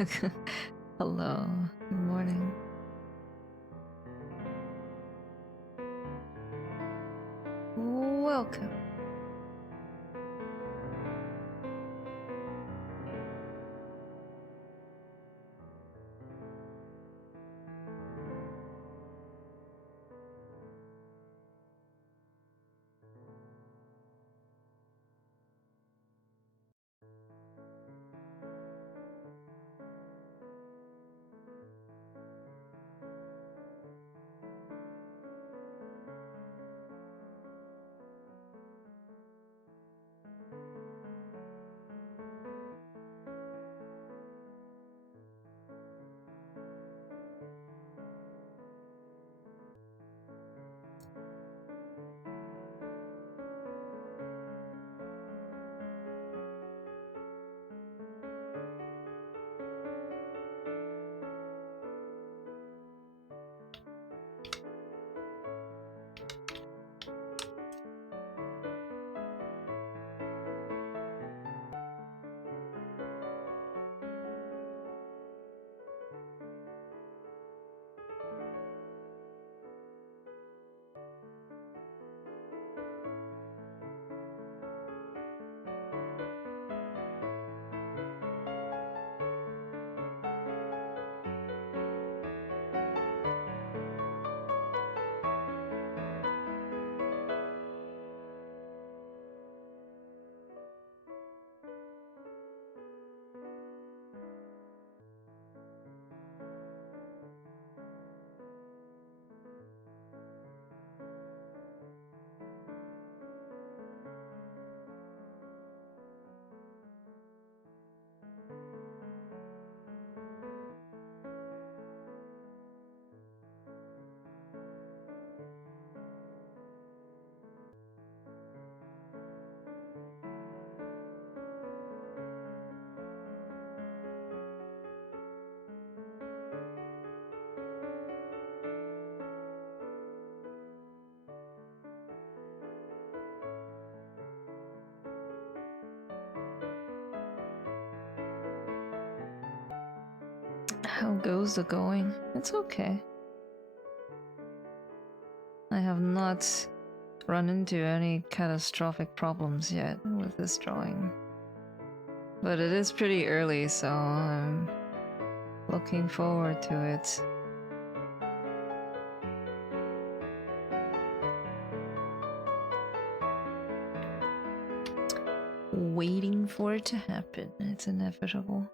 Hello, good morning. Welcome. How goes the going? It's okay. I have not run into any catastrophic problems yet with this drawing. But it is pretty early, so I'm looking forward to it. Waiting for it to happen. It's inevitable.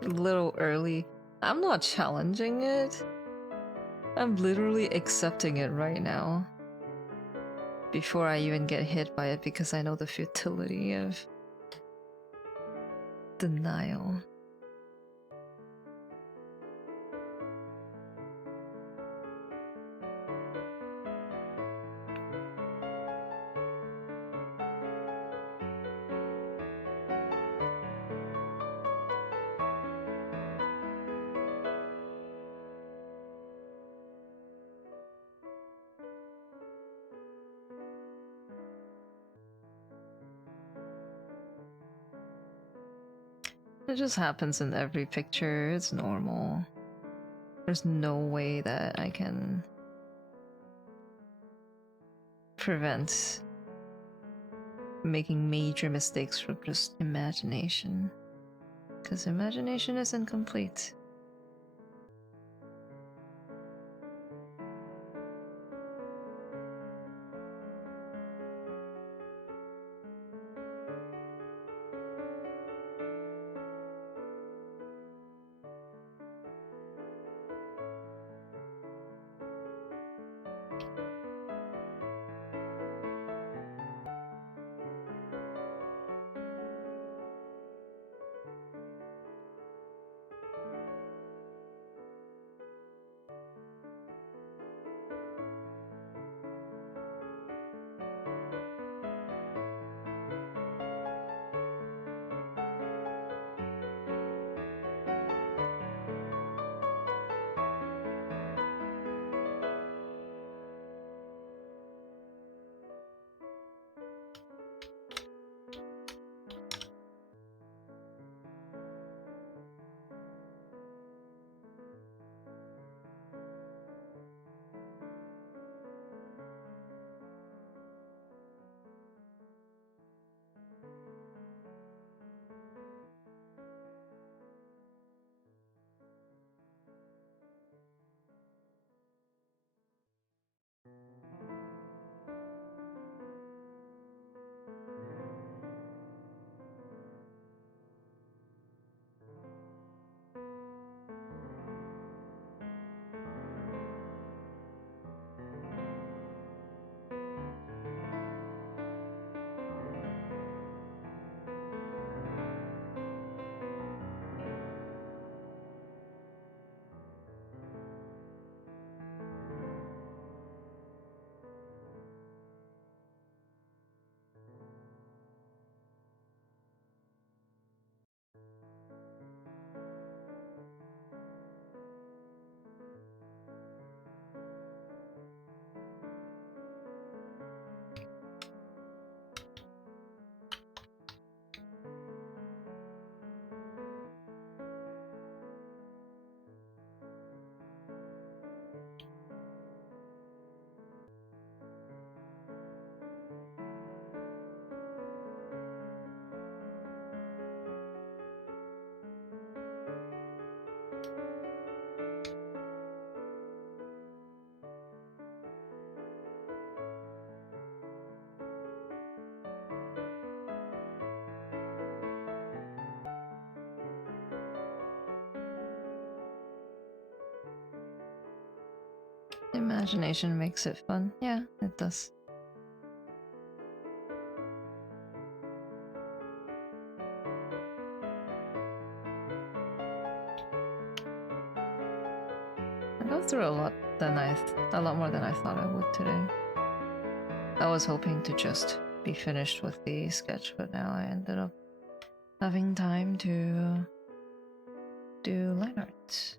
A little early. I'm not challenging it. I'm literally accepting it right now. Before I even get hit by it, because I know the futility of denial. It just happens in every picture. It's normal. There's no way that I can prevent making major mistakes from just imagination. Because imagination isn't complete. Imagination makes it fun. Yeah, it does. I go through a lot more than I thought I would today. I was hoping to just be finished with the sketch, but now I ended up having time to do line art.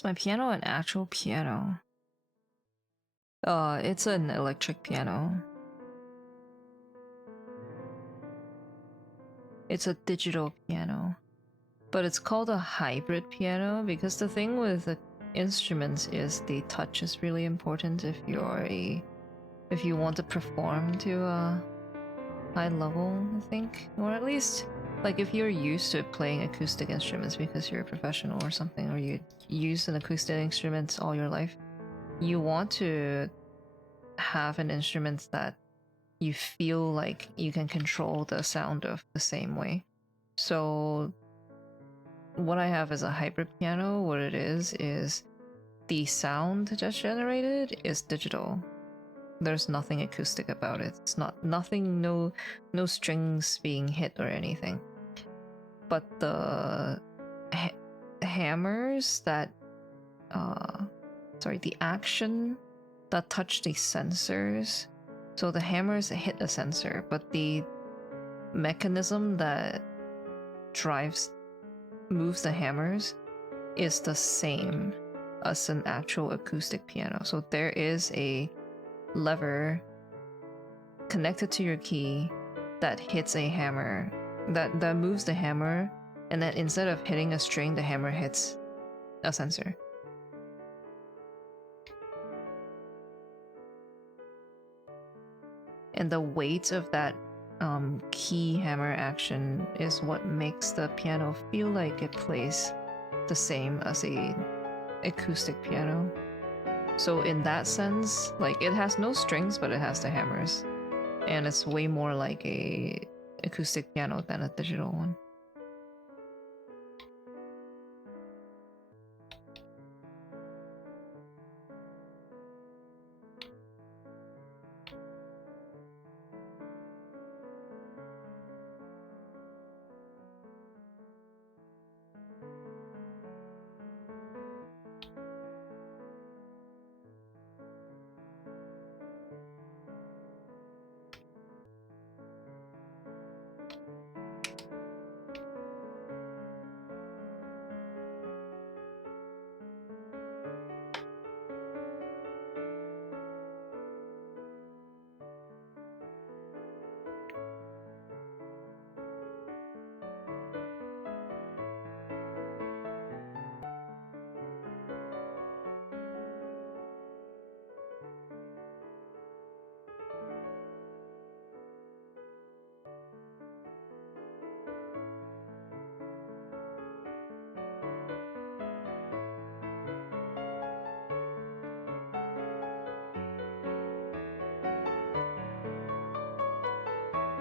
Is my piano an actual piano? It's an electric piano. It's a digital piano. But it's called a hybrid piano because the thing with the instruments is the touch is really important if you want to perform to a high level, I think. Or at least like if you're used to playing acoustic instruments because you're a professional or something, or you use an acoustic instrument all your life, you want to have an instrument that you feel like you can control the sound of the same way. So what I have is a hybrid piano. What it is the sound that's generated is digital. There's nothing acoustic about it. It's nothing, no strings being hit or anything. But the hammers that the action that touch the sensors. So the hammers hit the sensor, but the mechanism that moves the hammers is the same as an actual acoustic piano. So there is a lever connected to your key that hits a hammer, that moves the hammer, and then instead of hitting a string, the hammer hits a sensor. And the weight of that key hammer action is what makes the piano feel like it plays the same as a acoustic piano. So in that sense, like it has no strings, but it has the hammers, and it's way more like a acoustic piano than a digital one.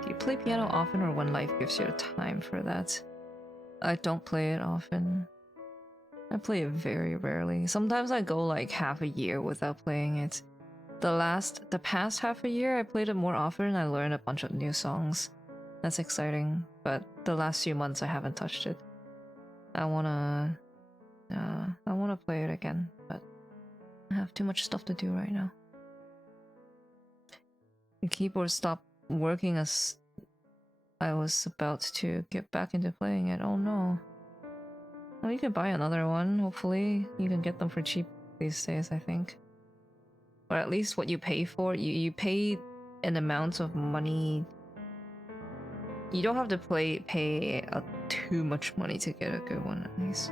Do you play piano often or when life gives you time for that? I don't play it often. I play it very rarely. Sometimes I go like half a year without playing it. The past half a year I played it more often and I learned a bunch of new songs. That's exciting, but the last few months I haven't touched it. I wanna play it again, but I have too much stuff to do right now. The keyboard stopped working as I was about to get back into playing it. Oh no. Well, you can buy another one, hopefully. You can get them for cheap these days, I think. Or at least what you pay for. You pay an amount of money. You don't have to pay too much money to get a good one, at least.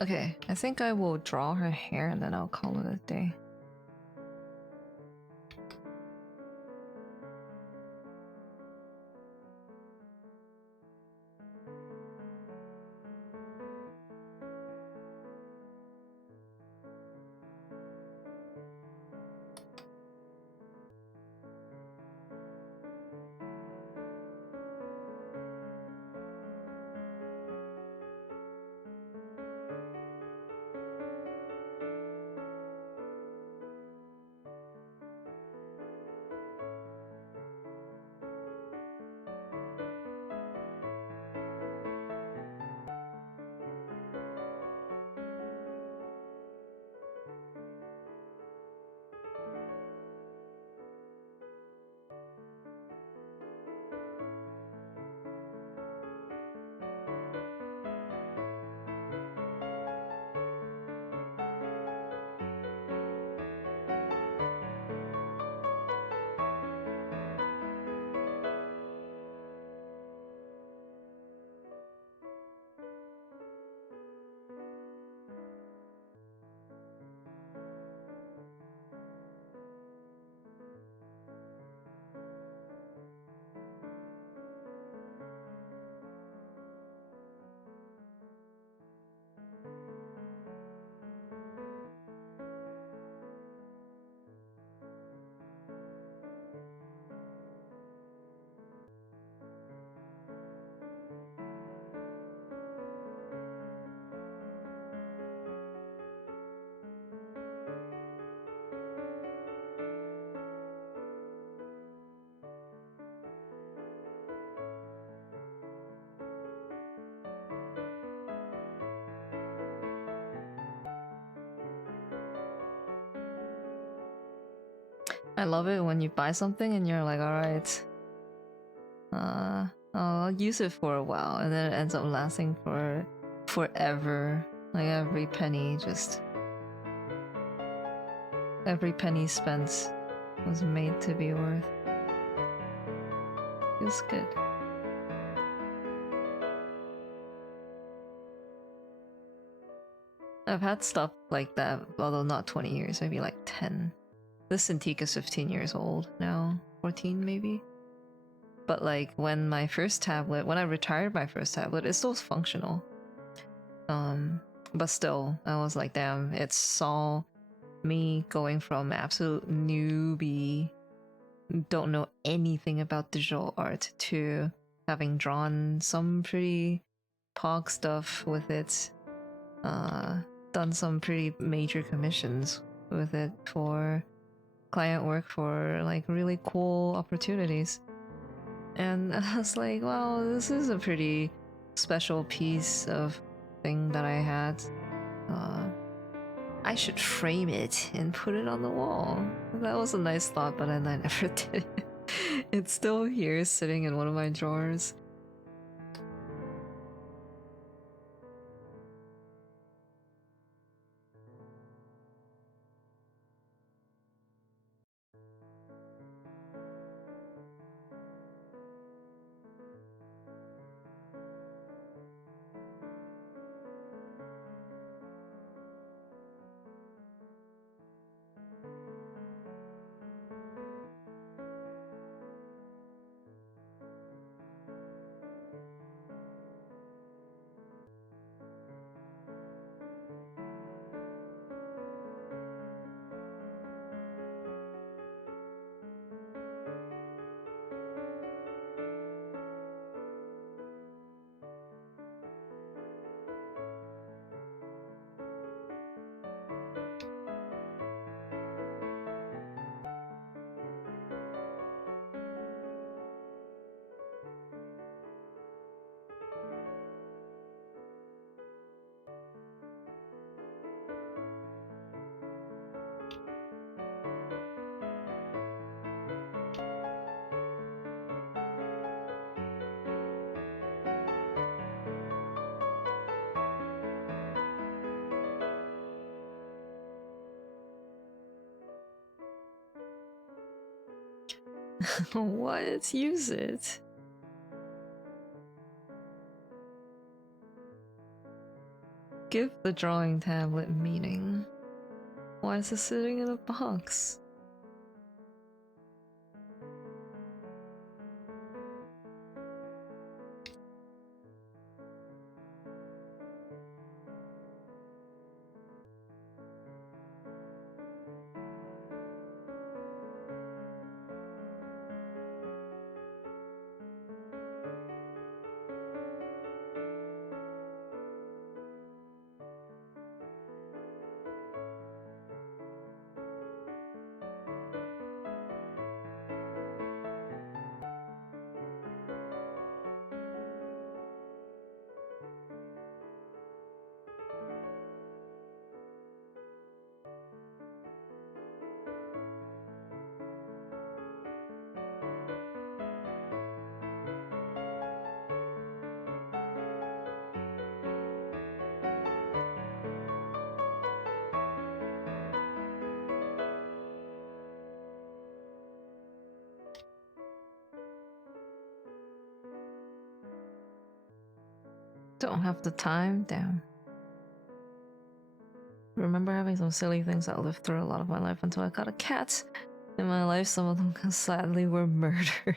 Okay, I think I will draw her hair and then I'll call it a day. I love it when you buy something and you're like, alright, I'll use it for a while, and then it ends up lasting for forever. Like every penny spent was made to be worth. Feels good. I've had stuff like that, although not 20 years, maybe like 10. This Cintiq is 15 years old now, 14 maybe. But like when I retired my first tablet, it still was functional. But still, I was like, damn, it saw me going from absolute newbie, don't know anything about digital art, to having drawn some pretty pog stuff with it, done some pretty major commissions with it for client work for like really cool opportunities. And I was like, wow, this is a pretty special piece of thing that I had. I should frame it and put it on the wall. That was a nice thought, but then I never did it. It's still here sitting in one of my drawers. What? Use it. give the drawing tablet meaning? Why is it sitting in a box? Don't have the time? Damn. Remember having some silly things that lived through a lot of my life until I got a cat. In my life, some of them sadly were murdered.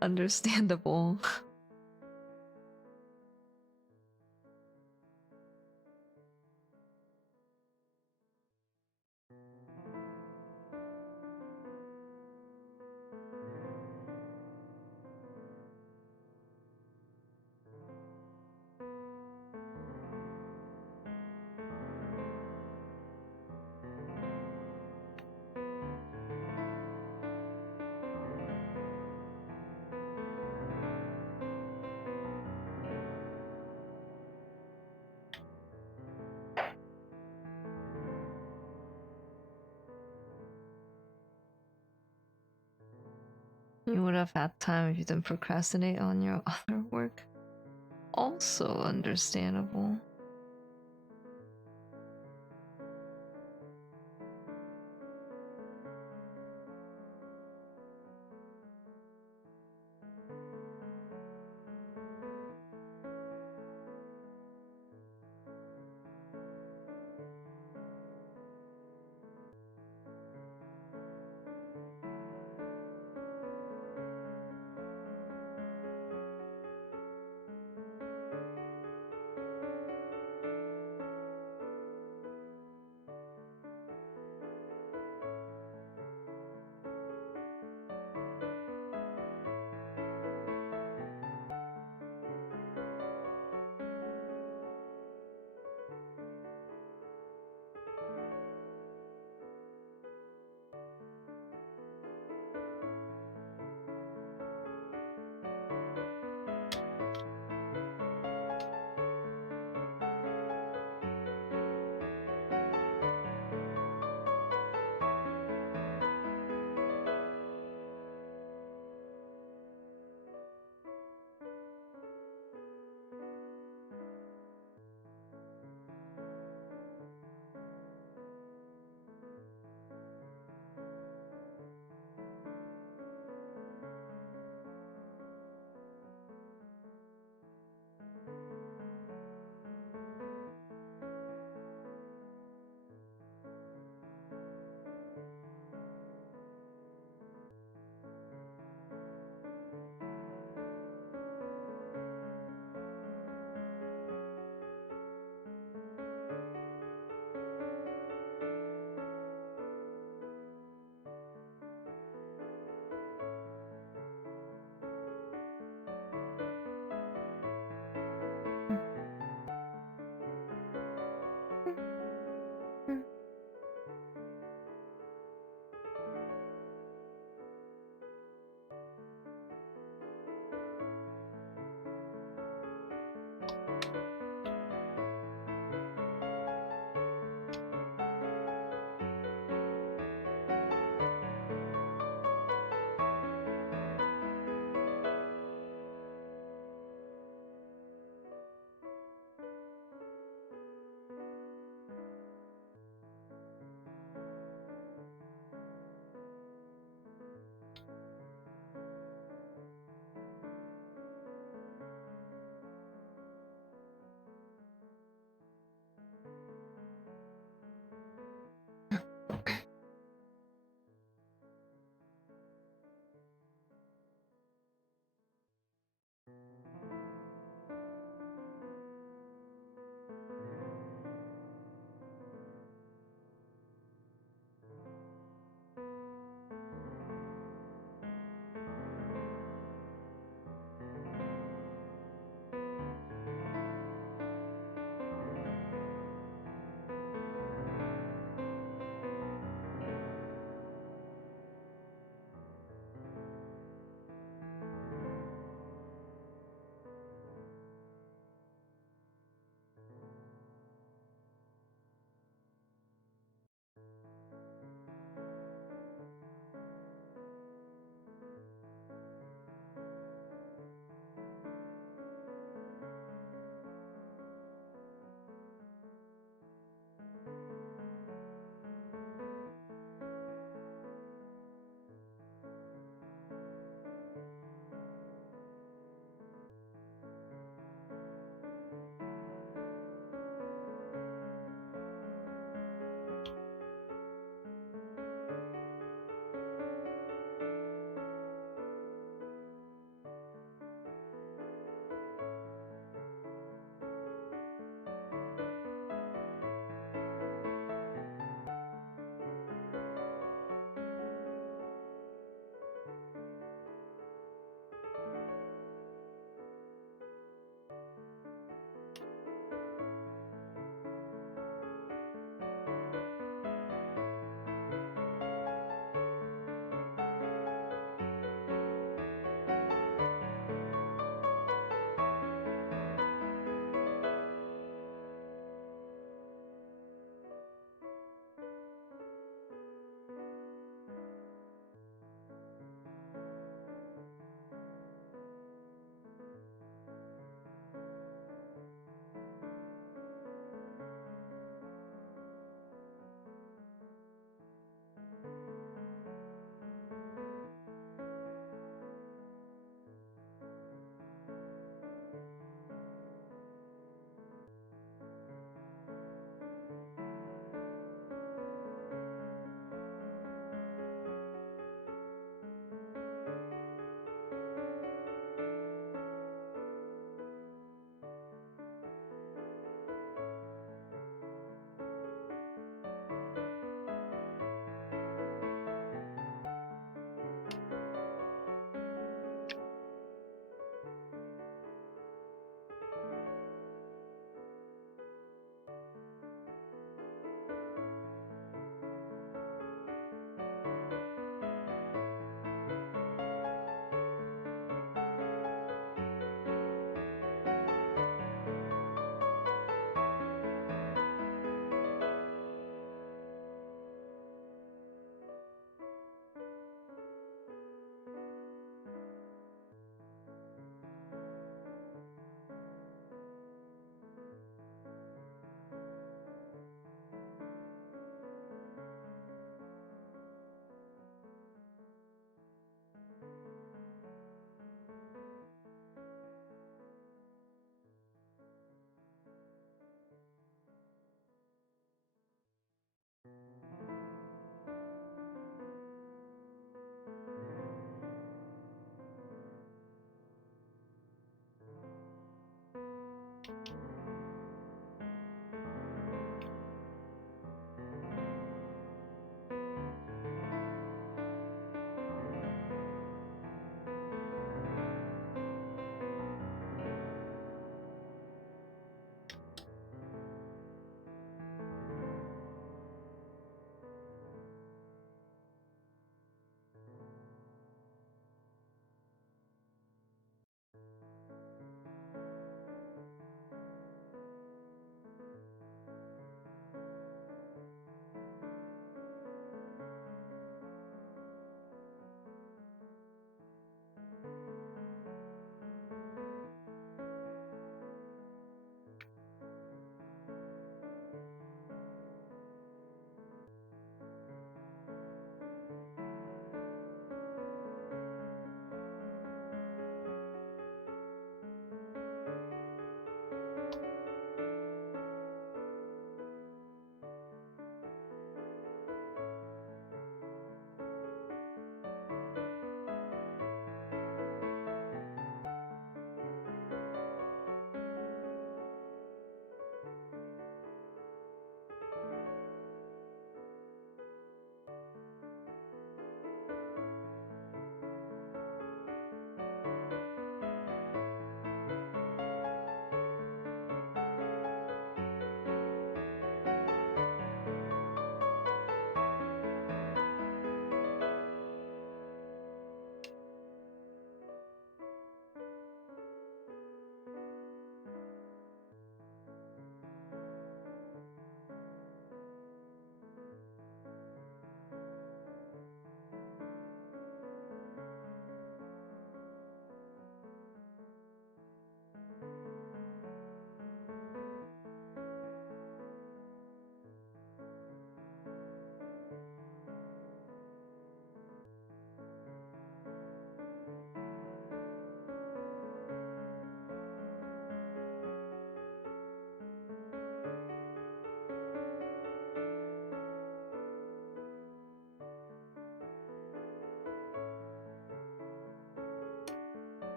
Understandable. You would have had time if you didn't procrastinate on your other work. Also understandable.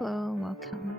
Hello, welcome.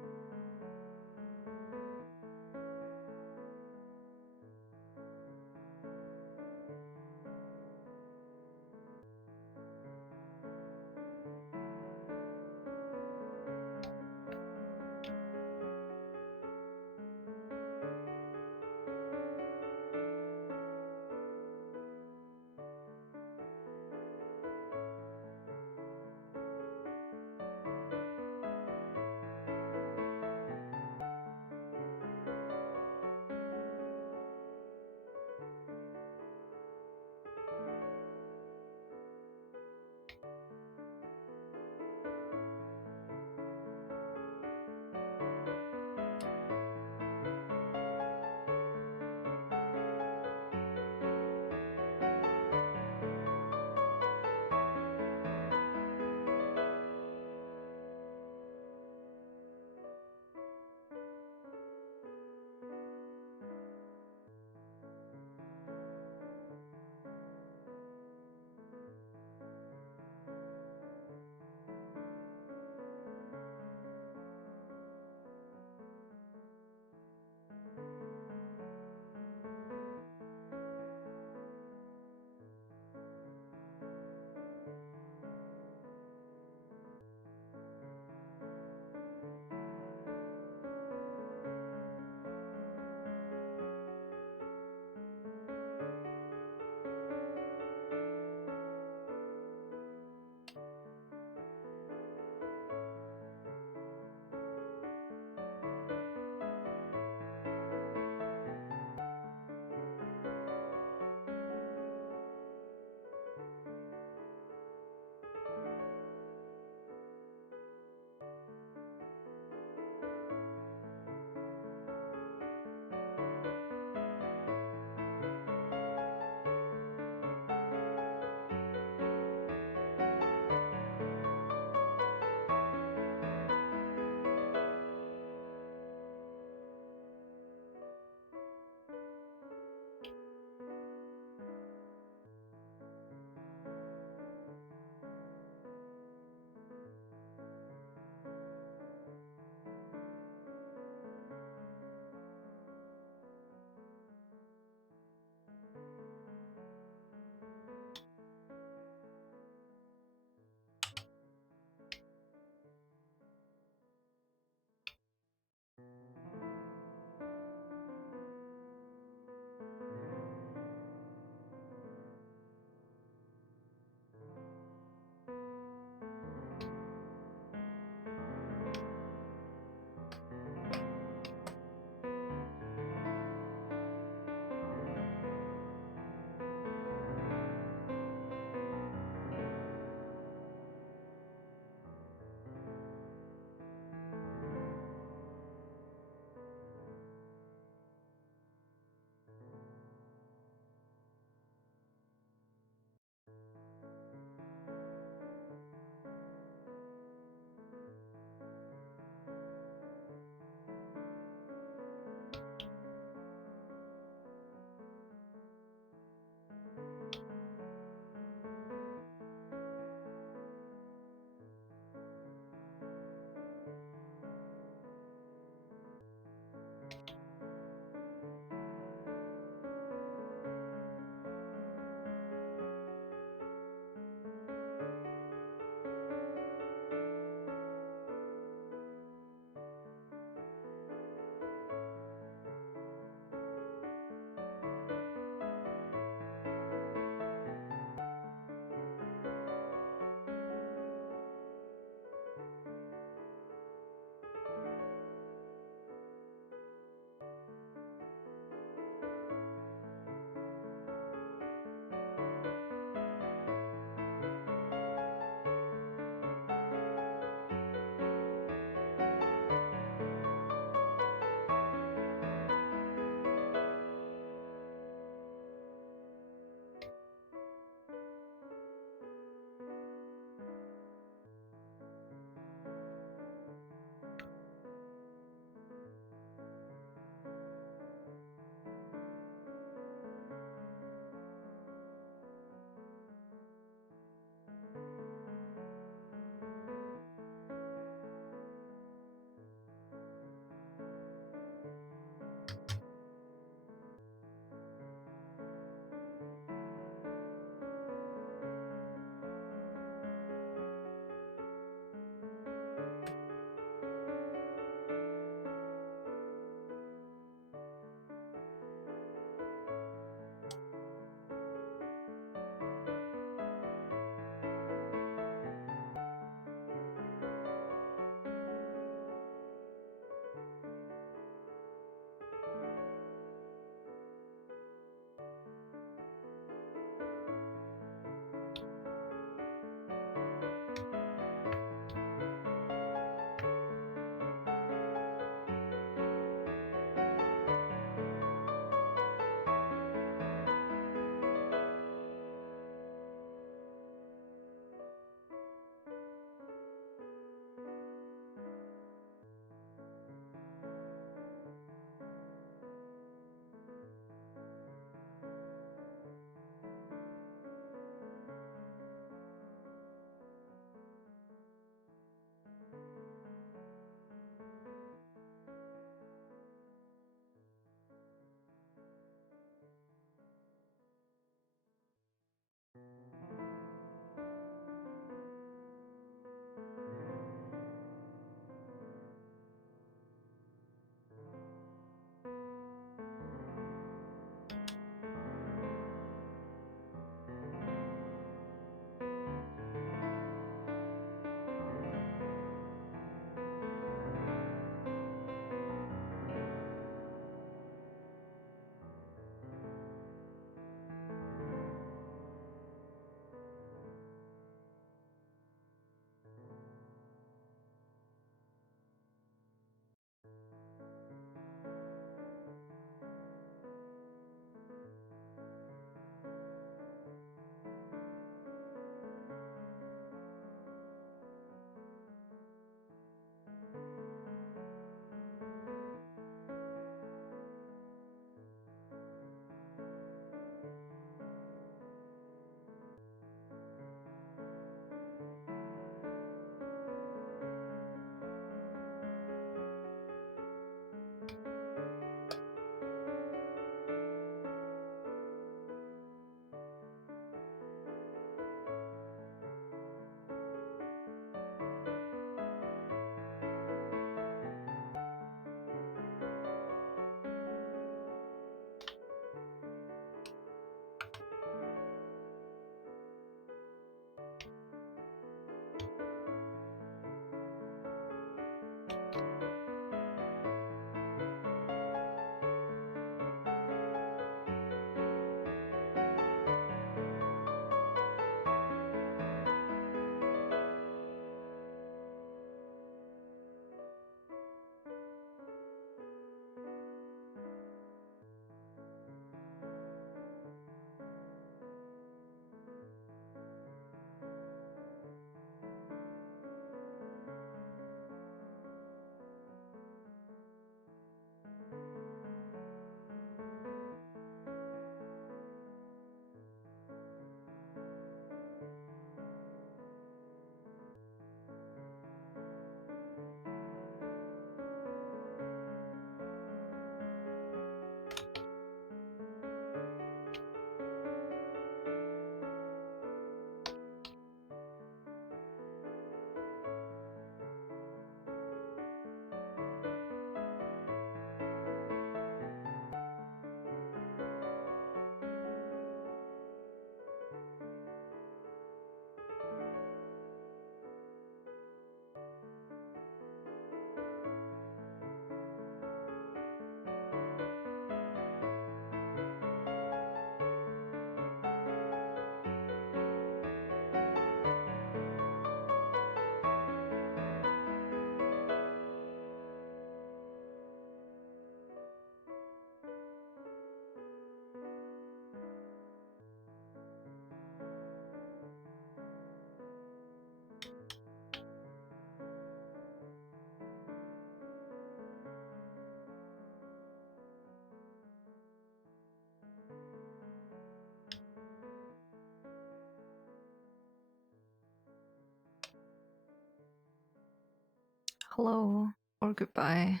hello or goodbye.